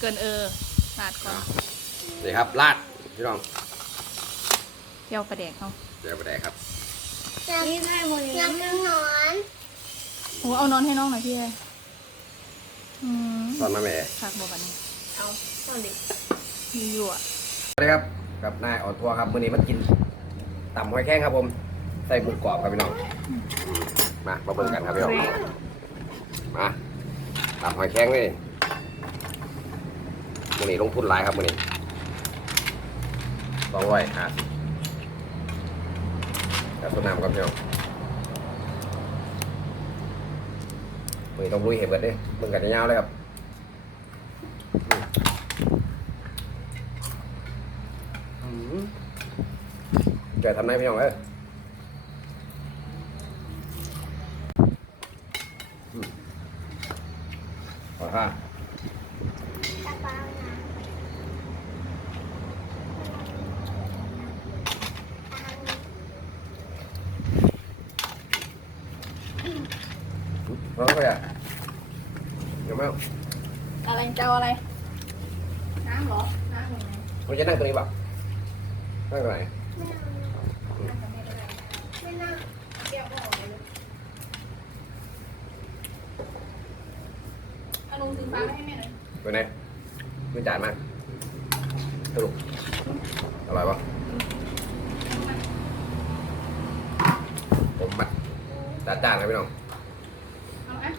เกินเออลาดก่อนนี่ครับลาดพี่น้องเจียวปลาแดกเขาเดี๋ยวไปแดกครับนี่ได้หมดเลยยังนอนโอ้เอานอนให้น้องหน่อยพี่เออืมตอนมาแม่ผักบัวบันนี้เอาตอนเด็กมีอยู่อะสวัสดีครับกับนายออนทัวร์ครับมื้อนี้มากินตำหอยแข้งครับผมใส่หมูกรอบครับพี่น้องอืมมามาเบิ่งกันครับพี่น้องมาตำหอยแข้งนี่ มื้อนี้ลงทุนหลายครับมื้อนี้สองร้อยห้าสิบแต่ต้นน้ำครับพี่น้องมื้อนี้ต้องลุยเห็นเบิดเด้เบิ่งกันยาวๆเลยครับอืมแกทำได้พี่น้องเอ้ยอืมขอท่า ตาปางนะ ร้องไปอะเดี๋ยวแม่ อะไรเจ้าอะไร น้ำเหรอ น้ำเหรอ มันจะนั่งตรงนี้เปล่านั่งตรงไหน ไม่น่า เอาลงสีฟ้าให้แม่หน่อยตรงไหนมือจานมากสรุปอร่อยปะผมมัดจานจานๆครับพี่น้อง เอาอะ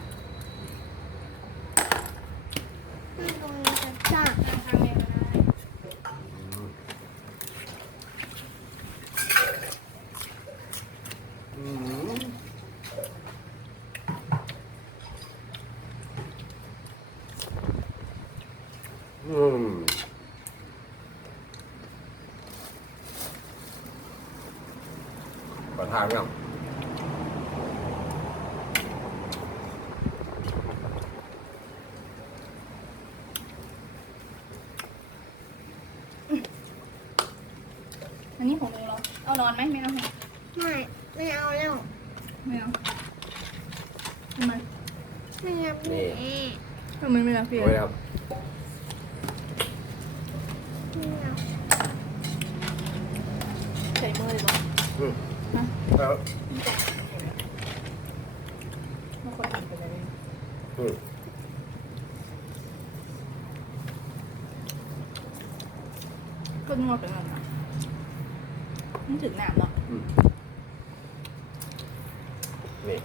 ไม่ตรงนี้จะจ้า ทางทางแม่ก็ได้ อืมอืมขอ ทานครับอันนี้ของหนูเหรอ เอานอนไหมไม่เอาให้ไม่ไม่เอาแล้วไม่เอาทำไมไม่เอาแม่ทำไมไม่เอาพี่โอ้ยครับไม่เอาใส่มือเลยเหรอ อืมฮะแล้วไม่ครทำไปเลยอืมก็นวดไปแล้วนะมันถึงหนามเนาะอืมนี่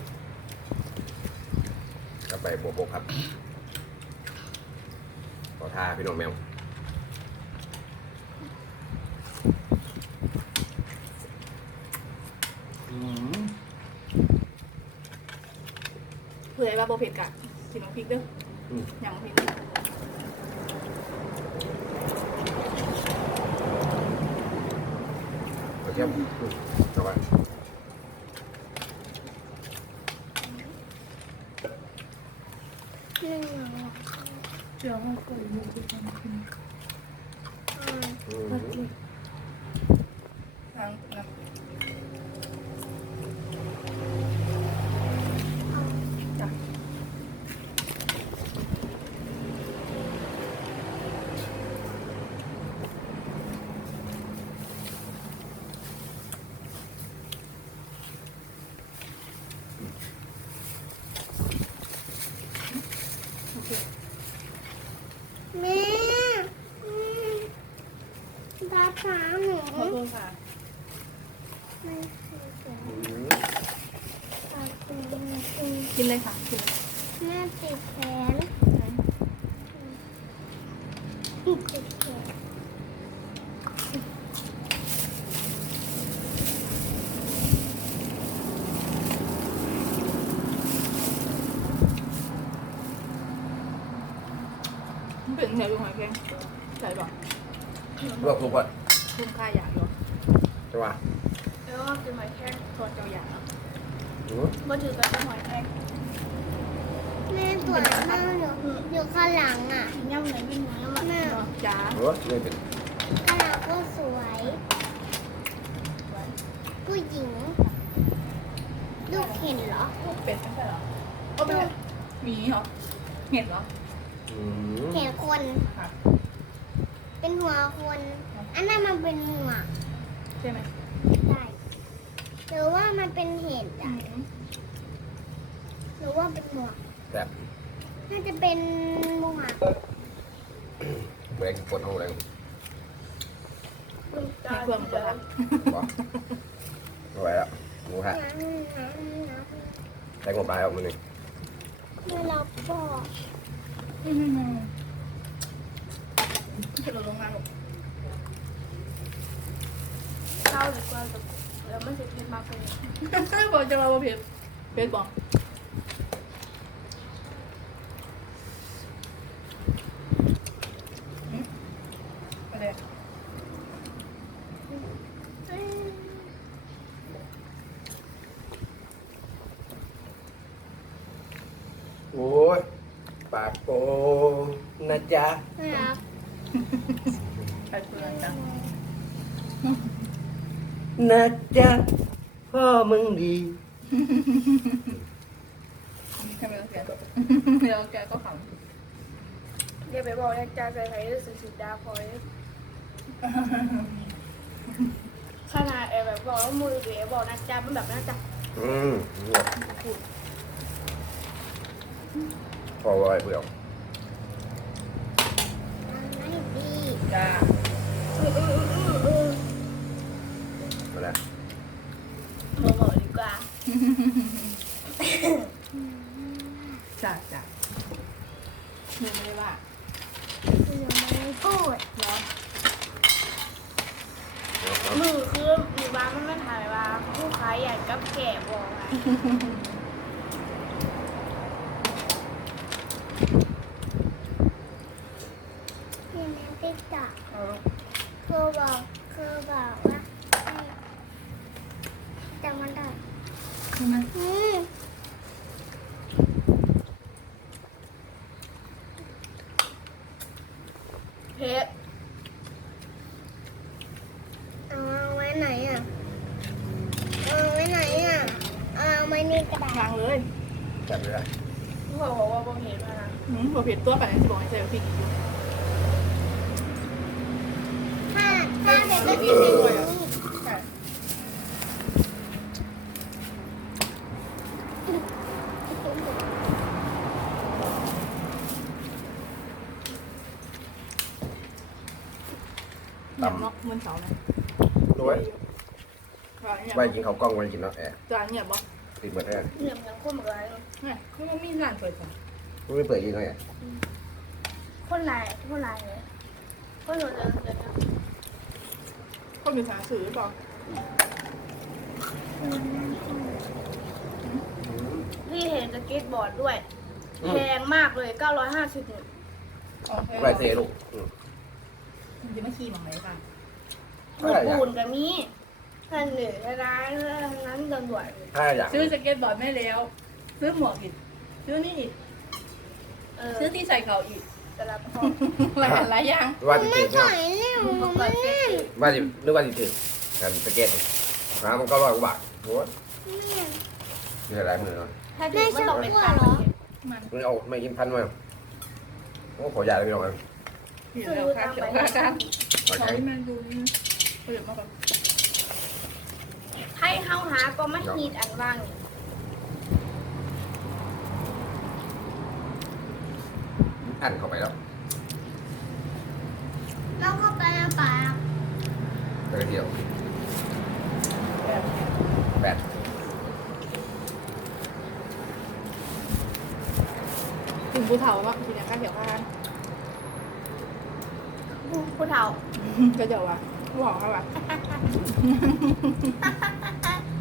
กลับไปโบกบกครับขอทาพี่น้องแมว อืม เผื่อไอ้ว่าโบเผ็ดกะสิน้องพริกเด้ออืมอย่างพริกเอาเทียมอืมเอาไปไม่เอาเดี๋ยวให้ก่อนมือจะทำกินอืมอืมทางน้ำจ้ะ โอเค แม่อืม ตาปาหนูขอโทษค่ะไม่คือเสียงอืมตาคุณคุณกินเลยค่ะกินเลยแม่ติดแขนหนติดแขนมันเป็นไงลูกหอยแครงใส่บอก ลวกทุกคน คุ้มค่าอย่างอยู่ใช่ป่ะแล้วก็กินหอยแครงทอดเจ้าอย่างเนาะอืมมาถือกันหอยแครงแม่ปวดมากอยู่อยู่ข้างหลังอะย่ำเลยไม่หนูย่ำแม่จ้าเออไม่เป็นข้างหลังก็สวย ผู้หญิง ลูกเห็นเหรอลูกเป็ดไม่ใช่เหรอก็เป็นหมีเหรอเห็ดเหรอเอืมเห็นคนค่ะ เป็นหัวคน อันนั้นมันเป็นหมวกใช่ไหมใช่หรือว่ามันเป็นเห็ดอือะมหรือว่าเป็นหมวกแบบน่าจะเป็นหมวกแรงคนห้องแรงให้เครื่องตัวละบอไม่ไหวแล้วหมูฮะน้ำน้ำน้ำแรงหมดไปออกมาหนึ่งเมื่อเราบอกอื มจะลดลงมาลูกข้าวหรือว่าแบบแล้วมันจะกินมากเลยบอกจะเราเพชรเพชรบอกอืมอะไรโอ้ยปากโปนะจ๊ะนะครับ ไปเพื่อนจ้ะนะจ๊ะพ่อมึงดีแค่ไม่ต้องเสียตัวเดี๋ยวแกก็ขอย่าไปบอกนะจ๊ะใส่ไข่ด้วยสุดดาพอยขนาดแอบแบบบอกว่ามือเดียวบอกนะจ๊ะมันแบบนะจ๊ะอืมพอไว้เบื่อไม่ดีำ จ้า เออเออเออเออ มาแล้ว บอกบอกดีกว่า จ้าจ้าหนูไม่ได้ว่า หนูไม่พูด เนาะ มือคือมีบ้านมันไม่ถ่ายว่าผู้ขายอยากกับแก่บอกไง เรียนในติ๊กต็อก เอาลูก ครูบอกครูบอกว่าให้จำมันได้ ใช่ไหม อืม เพชร เอาไว้ไหนอะเอาไว้ไหนอะเอาไว้ในกระดาษ ล้างเลย จับเลยนะ ผู้บอกว่าบอกเห็นมานะ ตัวไปที่บอกให้ใส่พริกอีกอยู่ถ้าถ้าเด็กก็กินอย่างนี้ใช่ตตำเนาะมันเสาร์นะำรู้ไหมร้านเนี่ยไว้กินข้าวกล้องไว้กินเนาะแอบร้านเนี่ยบอกติดหมดแน่เหลี่ยมยังคนเหมือนกันเนี่ยคือมันมีร้านเปิดจ้ะ ไม่เปิดยินเลยอะคนลายคนลายเลยคนหนูเดินเดินก็มีสาสื่อหรือเปล่าพี่เห็นสเก็ตบอร์ดด้วยแพงมากเลย 950เนี่ยอ๋อไว้เซลูกอืม มันจะไม่ขี้มังไหนค่ะหมุดปูนกับมีท่านเหนือร้านนั้นเดินด่วนถ้าอยากซื้อสเก็ตบอร์ดไม่แล้ว ซื้อหมวกอีก ซื้อนี่อีกเออ ซื้อที่ใส่เขาอีกแต่ละห้องหลายหลายอย่างว่าติดไม่เนาะใส่เนี่ยอุปกรณ์เซฟตี้ว่าติดนึกว่าติดกันสเก็ตหามันก็ร้อยกว่าบาทโอ้ยมีหลายมือเนาะถ้าถึงมันต้องเป็นตังค์มันมึงเอาไม่กินพันมาโอ้ขออยาเลยพี่น้องนะเห็นซื้อแล้วค่ะตังเขียวไปค่ะกันขอขอใช้ที่มันดูนี่เปิดมาก่อนให้เข้าหาก็ไม่มีอันว่าง อันเข้าไปแล้วแล้วก็ไปน้ำปลาไปเที่ยวแบบแปดถึงภูเถาว่าทีนี้ข้าเขียวข้างผู้เฒ่าก็จะว่าบอกเขาว่า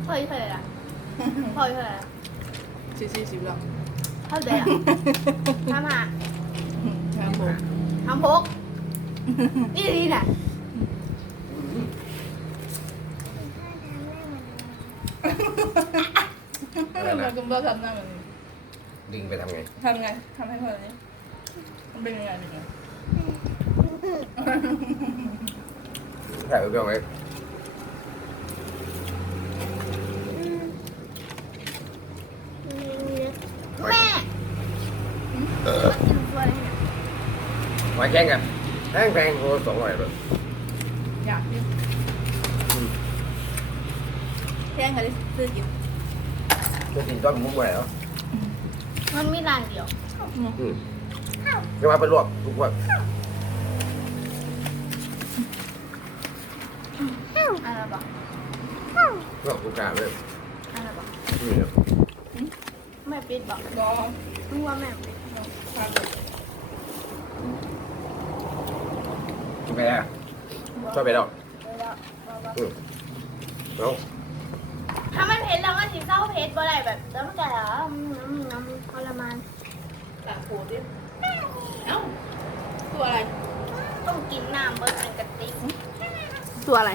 เฮ้ยเท่าไหร่ล่ะเฮ้ยเท่าไหร่ล่ะสี่สี่สิบแล้วเท่าไหร่ล่ะทำหา ครับผมทำพกนี่นี่น่ะอะไรเรานะกำลังทำหน้าแบบนี้ดึงไปทำไงทำไงทำให้คนนี้มันเป็นยังไงเป็นยังไงถ่ายรูปเอาไว้แม่ กินตัวอะไรเนี่ย อยแข้งกันแพงแพงโลสองร้อยเลยอยากกินแค่กันซื้อกินจะกินต้นมุ้งไปแล้วมันมีร้านเดียวอืมจะมาเป็นลวกทุกวันอะไรบอกลวกทุกการเลยอะไรบอกนี่ครับแม่ปิดบอกก็รู้ว่าแม่ปิดกินไป แล้วชอบไปแล้วอืมเอาถ้ามันเผ็ดเราก็สิเศร้าเผ็ดบ่ได้แบบแล้วมันจะน้ำน้ำทรมานหลังปูดิเอ้าตัวอะไรต้องกินน้ำเบิร์เป็นกระติกตัวอะไร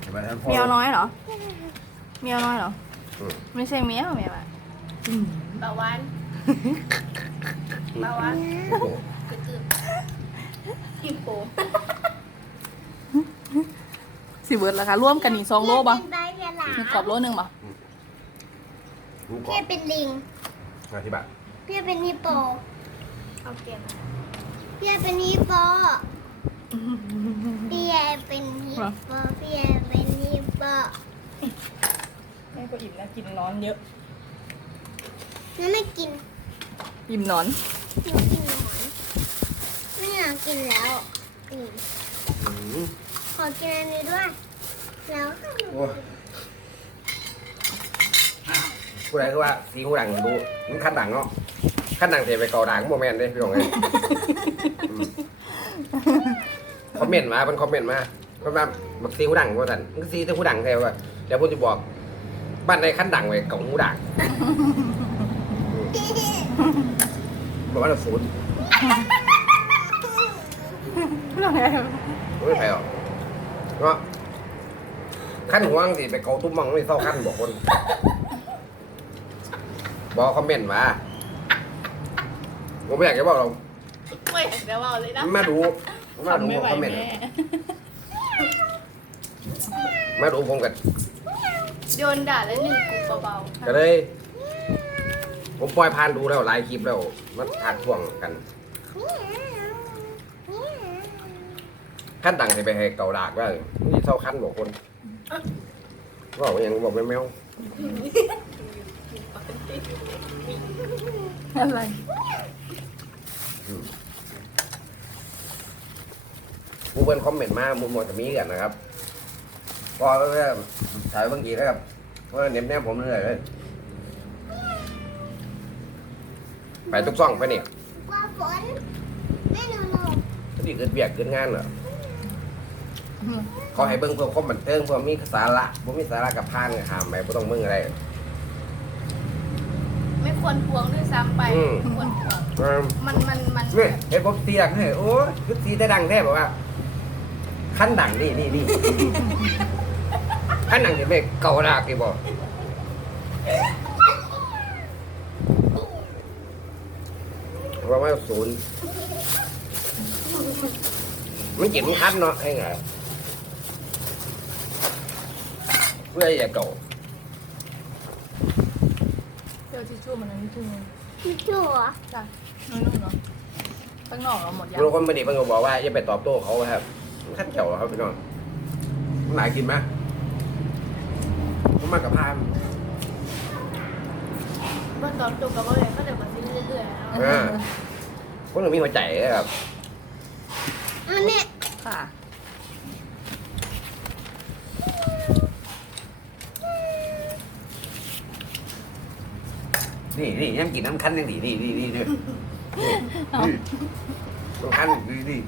เห็นไหมท่านพ่อ เมียวน้อยเหรอเมียวน้อยเหรออืม ไม่ใช่เมียวเมียวอะเบาหวานเบาหวานโอ้โหกระตือกินโป สิเบิร์ดราคาร่วมกันนี่สองโลป่ะเป็นปลาฉลามีกรอบมโลหนึ่งป่ะรู้ก่อพี่นเป็นลิงอธิบายพี่เป็นฮิปโปเอาเปลี่ยนพี่เป็นฮิปโปพี่เป็นฮิปโปพี่เป็นฮิปโปแม่ก็อิ่มนะกินนอนเยอะงั้นไม่กินอิ่มนอน หนูกินหนอนไม่อยากกินแล้วอืม อืม ขอกินอันนี้ด้วย แล้วโอ้ยผู้ใดคือว่าสีหูดังดูมันขั้นดังเนาะขั้นดังเสียไปเกาดังโมเมนต์เด้พี่น้องเอ้ยอืมคอมเมนต์มาเป็นคอมเมนต์มาเพราะว่าบักสีหูดังว่าสันมันก็สีแต่หูดังแท้ว่าเดี๋ยวผมจะบอกบ้านในขั้นดังไว้กับหูดังอืมบอกว่าเราศูนย์ไม่ไปหรอก เนาะขั้นห่วงสิไปเกาตุ้มมังไม่เศร้าขั้นบอกคนบอกคอมเมนต์มาผมไม่อยากจะบอกเราไม่เดี๋ยวเอาเลยนะมาดูมาดูไม่ไหวคอมเมนต์แม่มาดูผมกันโยนด่าแล้วหนึ่งกูเบาก็เลย ผมปล่อยผ่านดูแล้วหลายคลิปแล้วมันทักท่วงกัน ขั้นดังสิไปให้เกาดากว่านี่เศร้าขั้นบอกคนบอกว่าอย่างบอกแมวอะไรผู้เพิ่นคอมเมนต์มามุมมองจะมีกันนะครับพอแล้วก็ถ่ายบางทีนะครับเพราะว่าเน็บแนมผมเหนื่อยเลยไปทุกซ่องไปเนี่ยกลัวฝนไม่หนูหนูที่เกิดเบียกเกิดงานเหรอ เขาให้เบิ่งเพื่อความบันเทิงเพื่อมีสาระบ่มีสาระกับพานกับหามไปบ่ต้องเบิ่งอะไรๆไม่ควรพวงด้วยซ้ำไปอืมควรพวงอืมมันมันมันนี่เห็นผมเตียกให้โอ้ยคือสีได้ดังแท้บอกว่าขั้นดังนี่นี่นี่ขั้นดังจะไม่เก่าดากอีบ่ว่าว่าศูนย์มันเจ็บมันคันเนาะให้ไงเพื่ออย่าเก่าเจ้าทิชชู่มันนั่นทิชชู่มันทิชชู่เหรอจ้ะนุ่นๆเนาะข้างนอกเราหมดยังบางคนไม่ดีบางคนบอกว่าอย่าไปตอบโต้เขาครับมันขั้นเขียวครับพี่น้องมันหลายกินไหมมันมากับพานเมื่อตอนจบกับว่าเลยก็เดี๋ยวมาซื้อเรื่อยๆแล้วอ่าคนหนึ่งมีหัวใจครับอันเนี้ยค่ะ นี่นี่ยังกินน้ำคั้นยังดีนี่นี่นี่นี่มันคั้นนี่นี่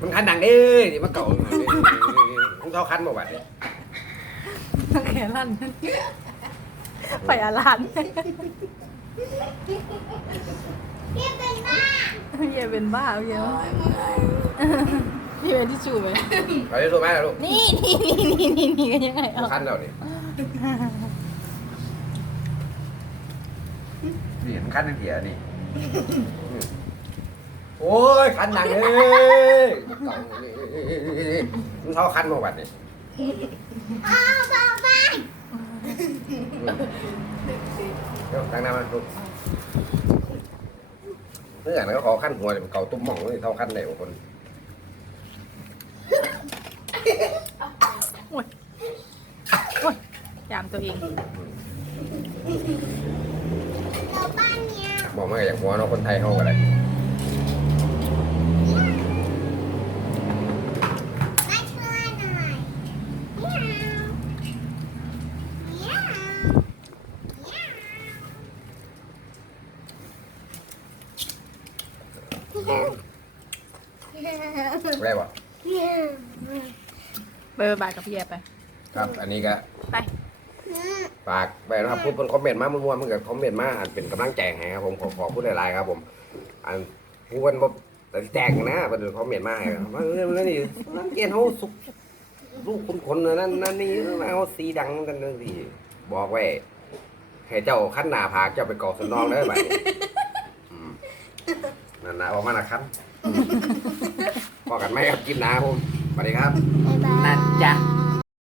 มันคั้นดังเด้อนี่มันเก่ามันเขาคั้นบอกว่าเนี่ยแขนลั่นไปอาลานพี่เป็นบ้าเย่เป็นบ้าเย่พี่เป็นทิชชู่ไหมเขาจะรู้ไหมลูกนี่นี่นี่นี่นี่กันยังไงมันอะคั้นเราเนี่ย นี่มันคั้นทั้งเถียนี่ โอ้ยคั้นดังเลยเก่านี่มันเขาคั้นบอกว่าเนี่ยเอาเบาไปเดี๋ยวตั้งหน้ามาลูกเนื้อแล้วก็ขอขั้นหัวเนี่ยเก่าตุ้มหม่องเลยเท่าขั้นไหนบางคนโอ้ยโอ้ยยามตัวเองเรา บ้านเนี้ยบอกมาอย่างหัวเนาะคนไทยเขาก็ได้มาช่วยหน่อยเมียวเมียวเมียวเมียวได้ป่ะเมียวไปบายกับพี่แย่ไป ครับ อันนี้ก็ ไป ฝากไปนะครับพูดเป็นคอมเมนต์มามั่วๆมันก็คอมเมนต์มาอันเป็นกำลังใจให้ครับผมขอขอพูดหลายๆครับ ผม อันผู้คนบ่แต่แจกนะเป็นคอมเมนต์มาให้ครับว่าเรื่องนั้นนี่นั่นเกณฑ์เขาสุกลูกคนคนๆนั่นนั่นนี่มาเขาสีดังกันนั่นสิบอกไว้ให้เจ้าขั้นหนาผากเจ้าไปกอกสนองได้ไหมนั่นนะออกมาละครับพอกันไหมครับกินนาผมสวัสดีครับ บ๊ายบายนั่นจ้ะ